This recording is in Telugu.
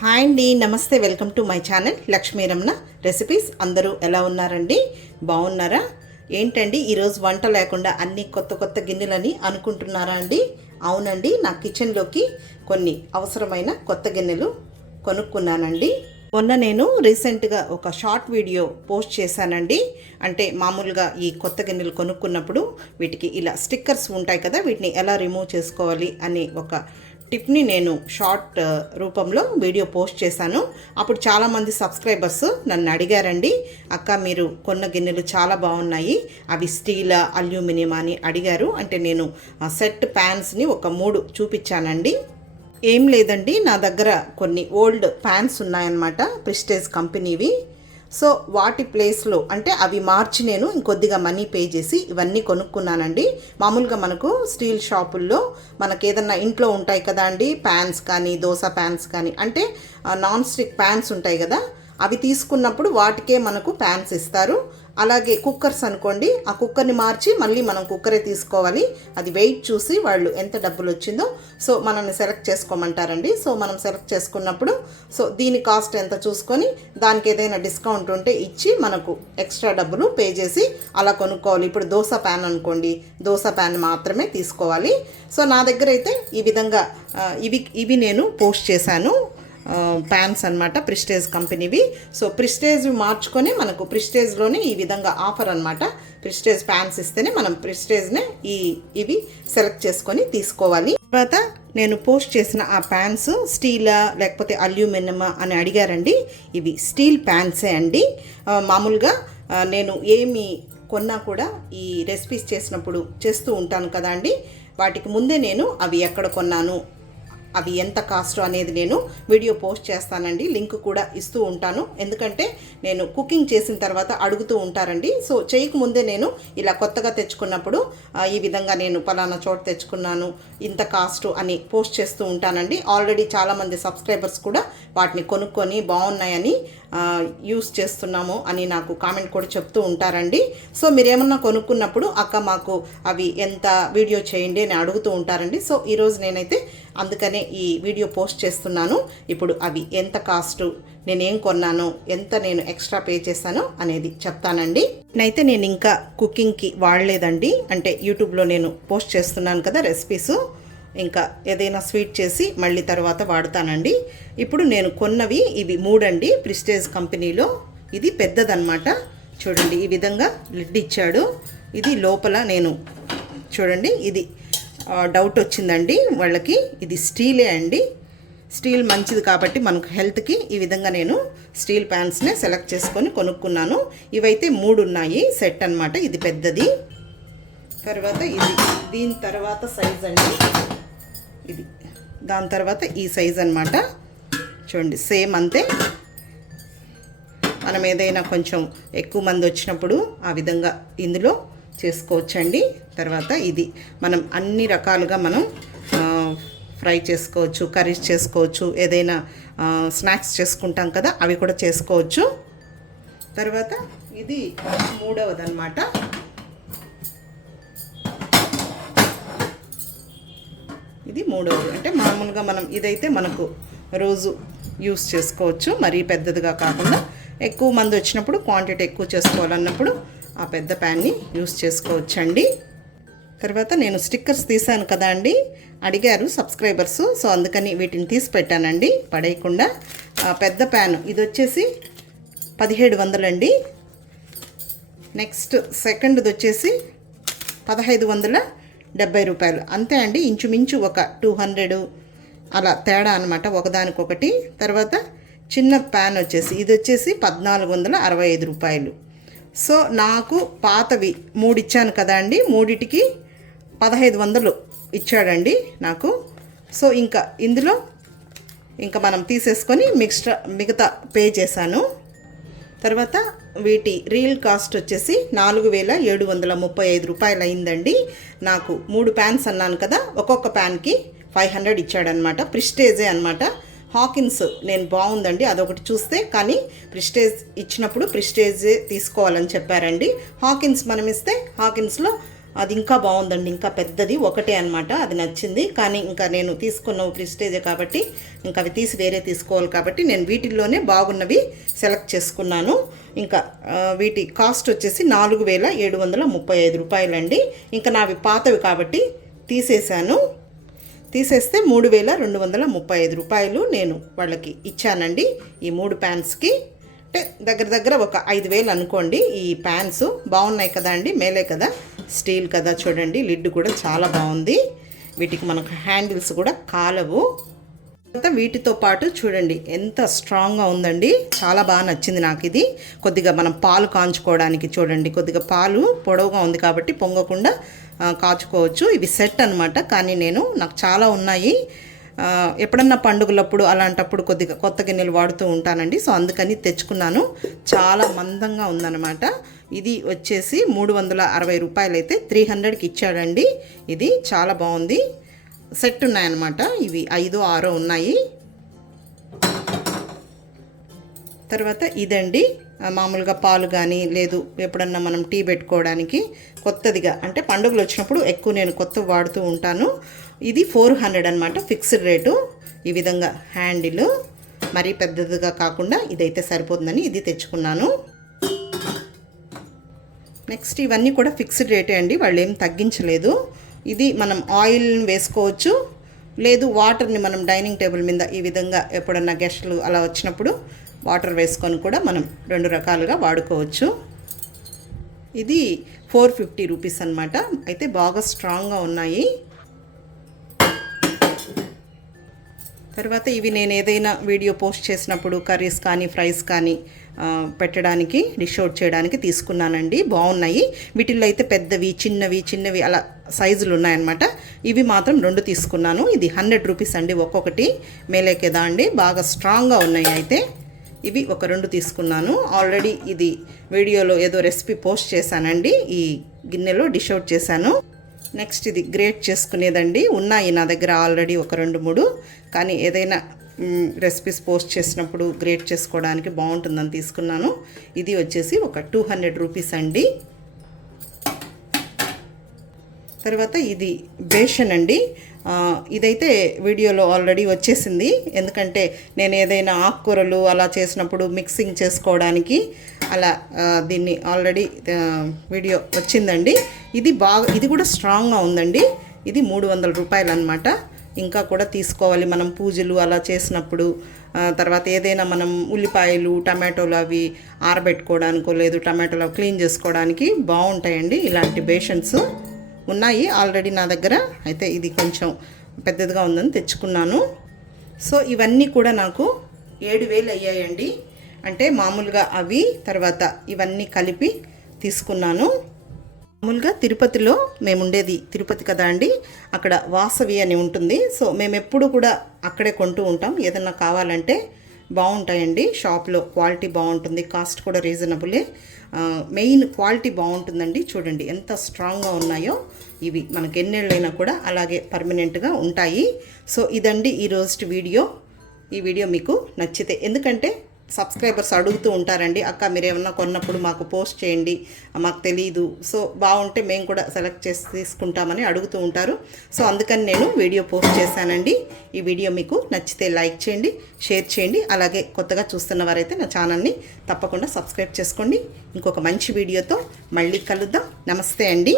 హాయ్ అండి, నమస్తే. Welcome to my channel Lakshmi Ramana recipes. అందరూ ఎలా ఉన్నారండి? బాగున్నారా? ఏంటండి ఈరోజు వంట లేకుండా అన్ని కొత్త కొత్త గిన్నెలని అనుకుంటున్నారా అండి? అవునండి, నా కిచెన్లోకి కొన్ని అవసరమైన కొత్త గిన్నెలు కొనుక్కున్నానండి. మొన్న నేను రీసెంట్గా ఒక షార్ట్ వీడియో పోస్ట్ చేశానండి. అంటే మామూలుగా ఈ కొత్త గిన్నెలు కొనుక్కున్నప్పుడు వీటికి ఇలా స్టిక్కర్స్ ఉంటాయి కదా, వీటిని ఎలా రిమూవ్ చేసుకోవాలి అనే ఒక టిప్ని నేను షార్ట్ రూపంలో వీడియో పోస్ట్ చేశాను. అప్పుడు చాలామంది సబ్స్క్రైబర్స్ నన్ను అడిగారండి, అక్క మీరు కొన్న గిన్నెలు చాలా బాగున్నాయి, అవి స్టీల్ అల్యూమినియం అని అడిగారు. అంటే నేను సెట్ ప్యాన్స్ని ఒక 3 చూపించానండి. ఏం లేదండి, నా దగ్గర కొన్ని ఓల్డ్ ప్యాన్స్ ఉన్నాయన్నమాట, ప్రెస్టేజ్ కంపెనీవి. సో వాటి ప్లేస్లో అంటే అవి మార్చి నేను ఇంకొద్దిగా మనీ పే చేసి ఇవన్నీ కొనుక్కున్నానండి. మామూలుగా మనకు స్టీల్ షాపుల్లో మనకు ఏదన్నా ఇంట్లో ఉంటాయి కదా అండి, ప్యాన్స్ కానీ దోశ ప్యాన్స్ కానీ, అంటే నాన్ స్టిక్ ప్యాన్స్ ఉంటాయి కదా, అవి తీసుకున్నప్పుడు వాటికే మనకు ప్యాన్స్ ఇస్తారు. అలాగే కుక్కర్స్ అనుకోండి, ఆ కుక్కర్ని మార్చి మళ్ళీ మనం కుక్కరే తీసుకోవాలి. అది వెయిట్ చూసి వాళ్ళు ఎంత డబ్బులు వచ్చిందో సో మనల్ని సెలెక్ట్ చేసుకోమంటారండి. సో మనం సెలెక్ట్ చేసుకున్నప్పుడు సో దీని కాస్ట్ ఎంత చూసుకొని దానికి ఏదైనా డిస్కౌంట్ ఉంటే ఇచ్చి మనకు ఎక్స్ట్రా డబ్బులు పే చేసి అలా కొనుక్కోవాలి. ఇప్పుడు దోశ ప్యాన్ అనుకోండి, దోశ ప్యాన్ మాత్రమే తీసుకోవాలి. సో నా దగ్గర అయితే ఈ విధంగా ఇవి నేను పోస్ట్ చేశాను, ప్యాన్స్ అనమాట, ప్రెస్టేజ్ కంపెనీవి. సో ప్రెస్టేజ్ మార్చుకొని మనకు ప్రెస్టేజ్లోనే ఈ విధంగా ఆఫర్ అనమాట. ప్రెస్టేజ్ ప్యాన్స్ ఇస్తేనే మనం ప్రెస్టేజ్నే ఇవి సెలెక్ట్ చేసుకొని తీసుకోవాలి. తర్వాత నేను పోస్ట్ చేసిన ఆ ప్యాన్స్ స్టీలా లేకపోతే అల్యూమినియమా అని అడిగారండి. ఇవి స్టీల్ ప్యాన్సే అండి. మామూలుగా నేను ఏమి కొన్నా కూడా ఈ రెసిపీస్ చేసినప్పుడు చేస్తూ ఉంటాను కదా అండి, వాటికి ముందే నేను అవి ఎక్కడ కొన్నాను, అవి ఎంత కాస్ట్ అనేది నేను వీడియో పోస్ట్ చేస్తానండి. లింక్ కూడా ఇస్తూ ఉంటాను, ఎందుకంటే నేను కుకింగ్ చేసిన తర్వాత అడుగుతూ ఉంటారండి. సో చేయకముందే నేను ఇలా కొత్తగా తెచ్చుకున్నప్పుడు ఈ విధంగా నేను పలానా చోట తెచ్చుకున్నాను, ఇంత కాస్ట్ అని పోస్ట్ చేస్తూ ఉంటానండి. ఆల్రెడీ చాలామంది సబ్స్క్రైబర్స్ కూడా వాటిని కొనుక్కొని బాగున్నాయని యూస్ చేస్తున్నాము అని నాకు కామెంట్ కూడా చెప్తూ ఉంటారండి. సో మీరు ఏమన్నా కొనుక్కున్నప్పుడు అక్క మాకు అవి ఎంత వీడియో చేయండి అని అడుగుతూ ఉంటారండి. సో ఈరోజు నేనైతే అందుకనే ఈ వీడియో పోస్ట్ చేస్తున్నాను. ఇప్పుడు అవి ఎంత కాస్ట్, నేనేం కొన్నాను, ఎంత నేను ఎక్స్ట్రా పే చేశాను అనేది చెప్తానండి. నేనైతే నేను ఇంకా కుకింగ్కి వాడలేదండి, అంటే యూట్యూబ్లో నేను పోస్ట్ చేస్తున్నాను కదా రెసిపీస్, ఇంకా ఏదైనా స్వీట్ చేసి మళ్ళీ తర్వాత వాడతానండి. ఇప్పుడు నేను కొన్నవి ఇవి 3 అండి, ప్రెస్టేజ్ కంపెనీలో. ఇది పెద్దదన్నమాట, చూడండి ఈ విధంగా లిడ్ ఇచ్చాడు. ఇది లోపల నేను చూడండి, ఇది డౌట్ వచ్చిందండి వాళ్ళకి, ఇది స్టీలే అండి. స్టీల్ మంచిది కాబట్టి మనకు హెల్త్కి. ఈ విధంగా నేను స్టీల్ ప్యాన్స్నే సెలెక్ట్ చేసుకొని కొనుక్కున్నాను. ఇవైతే 3 ఉన్నాయి సెట్ అన్నమాట, ఇది పెద్దది. తర్వాత ఇది దీని తర్వాత సైజ్ అండి, ఇది దాని తర్వాత ఈ సైజ్ అన్నమాట. చూడండి సేమ్ అంతే. మనం ఏదైనా కొంచెం ఎక్కువ మంది వచ్చినప్పుడు ఆ విధంగా ఇందులో చేసుకోవచ్చండి. తర్వాత ఇది మనం అన్ని రకాలుగా మనం ఫ్రై చేసుకోవచ్చు, కర్రీస్ చేసుకోవచ్చు, ఏదైనా స్నాక్స్ చేసుకుంటాం కదా అవి కూడా చేసుకోవచ్చు. తర్వాత ఇది 3వది అన్నమాట. ఇది 3వది, అంటే మామూలుగా మనం ఇదైతే మనకు రోజు యూస్ చేసుకోవచ్చు, మరీ పెద్దదిగా కాకుండా. ఎక్కువ మంది వచ్చినప్పుడు క్వాంటిటీ ఎక్కువ చేసుకోవాలన్నప్పుడు ఆ పెద్ద ప్యాన్ని యూస్ చేసుకోవచ్చండి. తర్వాత నేను స్టిక్కర్స్ తీసాను కదా అండి, అడిగారు సబ్స్క్రైబర్స్, సో అందుకని వీటిని తీసి పెట్టానండి పడేయకుండా. పెద్ద ప్యాన్ ఇది వచ్చేసి 1700 అండి. నెక్స్ట్ సెకండ్ది వచ్చేసి 1570 రూపాయలు అంతే అండి. ఇంచుమించు ఒక 200 అలా తేడా అనమాట ఒకదానికొకటి. తర్వాత చిన్న ప్యాన్ వచ్చేసి ఇది వచ్చేసి 1465 రూపాయలు. సో నాకు పాతవి 3 ఇచ్చాను కదా అండి, 3టికి 1500 ఇచ్చాడండి నాకు. సో ఇంకా ఇందులో ఇంకా మనం తీసేసుకొని మిగతా పే చేశాను. తర్వాత వీటి రియల్ కాస్ట్ వచ్చేసి 4735 రూపాయలు అయిందండి. నాకు 3 ప్యాన్స్ అన్నాను కదా, ఒక్కొక్క ప్యాన్కి 500 ఇచ్చాడనమాట. ప్రెస్టేజే అనమాట. హాకిన్స్ నేను బాగుందండి అదొకటి చూస్తే, కానీ ప్రెస్టేజ్ ఇచ్చినప్పుడు ప్రెస్టేజే తీసుకోవాలని చెప్పారండి. హాకిన్స్ మనం ఇస్తే హాకిన్స్లో అది ఇంకా బాగుందండి, ఇంకా పెద్దది ఒకటే అనమాట. అది నచ్చింది. కానీ ఇంకా నేను తీసుకున్న ప్రిస్టేజే కాబట్టి ఇంకా అవి తీసి వేరే తీసుకోవాలి కాబట్టి నేను వీటిల్లోనే బాగున్నవి సెలెక్ట్ చేసుకున్నాను. ఇంకా వీటి కాస్ట్ వచ్చేసి 4,735 రూపాయలండి. ఇంకా నావి పాతవి కాబట్టి తీసేశాను. తీసేస్తే 3,235 రూపాయలు నేను వాళ్ళకి ఇచ్చానండి ఈ 3 ప్యాన్స్కి. అంటే దగ్గర దగ్గర ఒక 5,000 అనుకోండి. ఈ ప్యాన్స్ బాగున్నాయి కదా అండి, మేలే కదా, స్టీల్ కదా. చూడండి లిడ్ కూడా చాలా బాగుంది. వీటికి మనకు హ్యాండిల్స్ కూడా కాలవు. వీటితో పాటు చూడండి ఎంత స్ట్రాంగ్గా ఉందండి, చాలా బాగా నచ్చింది నాకు ఇది. కొద్దిగా మనం పాలు కాంచుకోవడానికి చూడండి, కొద్దిగా పాలు పొడవుగా ఉంది కాబట్టి పొంగకుండా కాచుకోవచ్చు. ఇవి సెట్ అనమాట. కానీ నాకు చాలా ఉన్నాయి, ఎప్పుడన్నా పండుగలప్పుడు అలాంటప్పుడు కొద్దిగా కొత్త గిన్నెలు వాడుతూ ఉంటానండి. సో అందుకని తెచ్చుకున్నాను. చాలా మందంగా ఉందన్నమాట. ఇది వచ్చేసి 360 రూపాయలు అయితే 300కి ఇచ్చాడండి. ఇది చాలా బాగుంది. సెట్ ఉన్నాయన్నమాట. ఇవి 5, 6 ఉన్నాయి. తర్వాత ఇదండి, మామూలుగా పాలు కానీ లేదు ఎప్పుడన్నా మనం టీ పెట్టుకోవడానికి కొత్తదిగా, అంటే పండుగలు వచ్చినప్పుడు ఎక్కువ నేను కొత్తవి వాడుతూ ఉంటాను. ఇది 400 అనమాట, ఫిక్స్డ్ రేటు. ఈ విధంగా హ్యాండిల్ మరీ పెద్దదిగా కాకుండా ఇదైతే సరిపోతుందని ఇది తెచ్చుకున్నాను. నెక్స్ట్ ఇవన్నీ కూడా ఫిక్స్డ్ రేటే అండి, వాళ్ళు ఏం తగ్గించలేదు. ఇది మనం ఆయిల్ వేసుకోవచ్చు, లేదు వాటర్ని మనం డైనింగ్ టేబుల్ మీద ఈ విధంగా ఎప్పుడన్నా గెస్ట్లు అలా వచ్చినప్పుడు వాటర్ వేసుకొని కూడా మనం 2 రకాలుగా వాడుకోవచ్చు. ఇది 450 రూపీస్ అనమాట. అయితే బాగా స్ట్రాంగ్గా ఉన్నాయి. తర్వాత ఇవి నేను ఏదైనా వీడియో పోస్ట్ చేసినప్పుడు కర్రీస్ కానీ ఫ్రైస్ కానీ పెట్టడానికి, డిష్ అవుట్ చేయడానికి తీసుకున్నానండి. బాగున్నాయి. వీటిల్లో అయితే పెద్దవి చిన్నవి అలా సైజులు ఉన్నాయన్నమాట. ఇవి మాత్రం 2 తీసుకున్నాను. ఇది 100 రూపీస్ అండి ఒక్కొక్కటి. మేలే కదా అండి, బాగా స్ట్రాంగ్గా ఉన్నాయి. అయితే ఇవి ఒక 2 తీసుకున్నాను. ఆల్రెడీ ఇది వీడియోలో ఏదో రెసిపీ పోస్ట్ చేశానండి, ఈ గిన్నెలో డిష్ అవుట్ చేశాను. నెక్స్ట్ ఇది గ్రేట్ చేసుకునేదండి, ఉన్నాయి నా దగ్గర ఆల్రెడీ ఒక 2, 3. కానీ ఏదైనా రెసిపీస్ పోస్ట్ చేసినప్పుడు గ్రేట్ చేసుకోవడానికి బాగుంటుందని తీసుకున్నాను. ఇది వచ్చేసి ఒక 200 రూపీస్ అండి. తర్వాత ఇది బేషన్ అండి. ఇదైతే వీడియోలో ఆల్రెడీ వచ్చేసింది, ఎందుకంటే నేను ఏదైనా ఆకుకూరలు అలా చేసినప్పుడు మిక్సింగ్ చేసుకోవడానికి అలా దీన్ని ఆల్రెడీ వీడియో వచ్చిందండి. ఇది కూడా స్ట్రాంగ్గా ఉందండి. ఇది 300 రూపాయలు అనమాట. ఇంకా కూడా తీసుకోవాలి మనం పూజలు అలా చేసినప్పుడు. తర్వాత ఏదైనా మనం ఉల్లిపాయలు టమాటోలు అవి ఆరబెట్టుకోవడానికో లేదు టమాటోలు క్లీన్ చేసుకోవడానికి బాగుంటాయండి. ఇలాంటి బేషన్స్ ఉన్నాయి ఆల్రెడీ నా దగ్గర. అయితే ఇది కొంచెం పెద్దదిగా ఉందని తెచ్చుకున్నాను. సో ఇవన్నీ కూడా నాకు 7,000 అయ్యాయండి. అంటే మామూలుగా అవి తర్వాత ఇవన్నీ కలిపి తీసుకున్నాను. మామూలుగా తిరుపతిలో మేము ఉండేది తిరుపతి కదా అండి, అక్కడ వాసవి అని ఉంటుంది. సో మేము ఎప్పుడు కూడా అక్కడే కొంటూ ఉంటాం. ఏదన్నా కావాలంటే బాగుంటాయండి, షాప్లో క్వాలిటీ బాగుంటుంది, కాస్ట్ కూడా రీజనబులే. మెయిన్ క్వాలిటీ బాగుంటుందండి. చూడండి ఎంత స్ట్రాంగ్గా ఉన్నాయో. ఇవి మనకి ఎన్నేళ్ళైనా కూడా అలాగే పర్మనెంట్గా ఉంటాయి. సో ఇదండి ఈరోజు వీడియో. ఈ వీడియో మీకు నచ్చితే, ఎందుకంటే సబ్స్క్రైబర్స్ అడుగుతూ ఉంటారండి, అక్క మీరు ఏమన్నా కొన్నప్పుడు మాకు పోస్ట్ చేయండి, మాకు తెలీదు, సో బాగుంటే మేము కూడా సెలెక్ట్ చేసి తీసుకుంటామని అడుగుతూ ఉంటారు. సో అందుకని నేను వీడియో పోస్ట్ చేశానండి. ఈ వీడియో మీకు నచ్చితే లైక్ చేయండి, షేర్ చేయండి. అలాగే కొత్తగా చూస్తున్న వారైతే నా ఛానల్ని తప్పకుండా సబ్స్క్రైబ్ చేసుకోండి. ఇంకొక మంచి వీడియోతో మళ్ళీ కలుద్దాం. నమస్తే అండి.